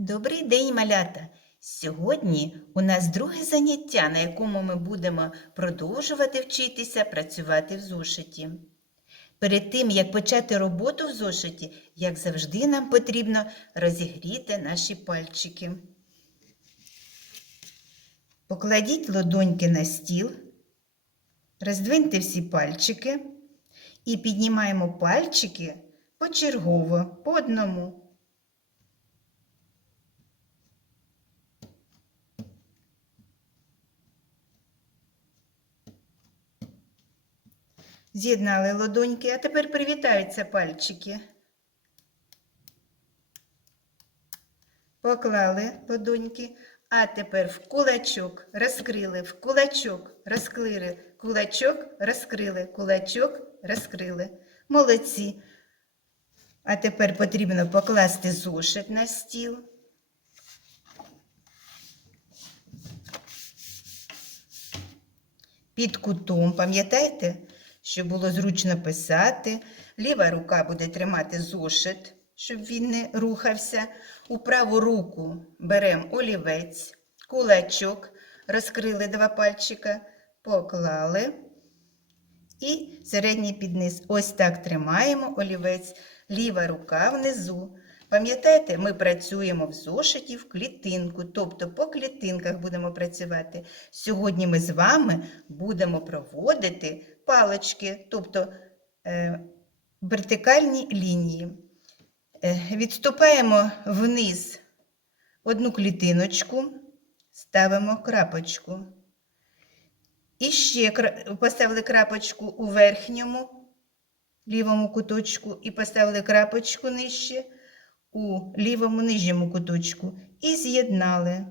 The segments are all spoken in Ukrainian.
Добрий день, малята! Сьогодні у нас друге заняття, на якому ми будемо продовжувати вчитися працювати в зошиті. Перед тим, як почати роботу в зошиті, як завжди, нам потрібно розігріти наші пальчики. Покладіть ладоньки на стіл, роздвиньте всі пальчики і піднімаємо пальчики почергово по одному. З'єднали ладоньки, а тепер привітаються пальчики. Поклали ладоньки, а тепер в кулачок розкрили, в кулачок розкрили, кулачок розкрили, кулачок розкрили. Молодці. А тепер потрібно покласти зошит на стіл. Під кутом, пам'ятаєте, щоб було зручно писати. Ліва рука буде тримати зошит, щоб він не рухався. У праву руку беремо олівець, кулачок, розкрили два пальчика, поклали. І середній підниз. Ось так тримаємо олівець, ліва рука внизу. Пам'ятаєте, ми працюємо в зошиті в клітинку, тобто по клітинках будемо працювати. Сьогодні ми з вами будемо проводити палички, тобто е, вертикальні лінії. Е, відступаємо вниз одну клітиночку, ставимо крапочку. І ще поставили крапочку у верхньому лівому куточку і поставили крапочку нижче у лівому нижньому куточку і з'єднали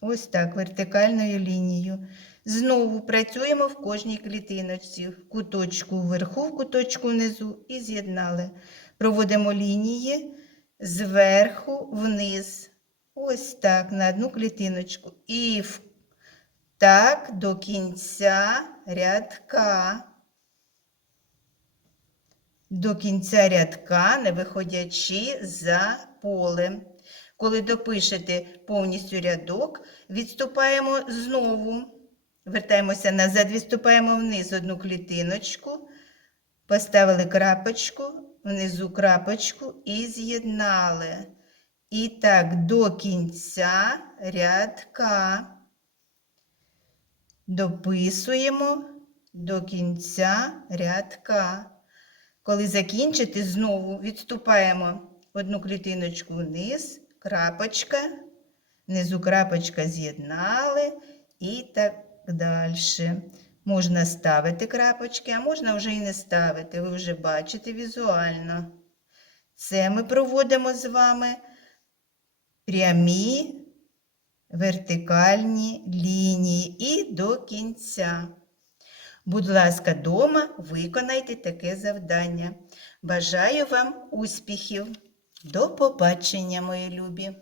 ось так вертикальною лінією. Знову працюємо в кожній клітиночці, в куточку вверху, в куточку внизу і з'єднали. Проводимо лінії зверху вниз. Ось так, на одну клітиночку. І так до кінця рядка. До кінця рядка, не виходячи за поле. Коли допишете повністю рядок, відступаємо знову. Вертаємося назад, відступаємо вниз одну клітиночку, поставили крапочку, внизу крапочку і з'єднали. І так до кінця рядка. Дописуємо до кінця рядка. Коли закінчите, знову відступаємо одну клітиночку вниз, крапочка, внизу крапочка з'єднали і так далі. Можна ставити крапочки, а можна вже і не ставити. Ви вже бачите візуально. Це ми проводимо з вами прямі вертикальні лінії і до кінця. Будь ласка, дома виконайте таке завдання. Бажаю вам успіхів. До побачення, мої любі!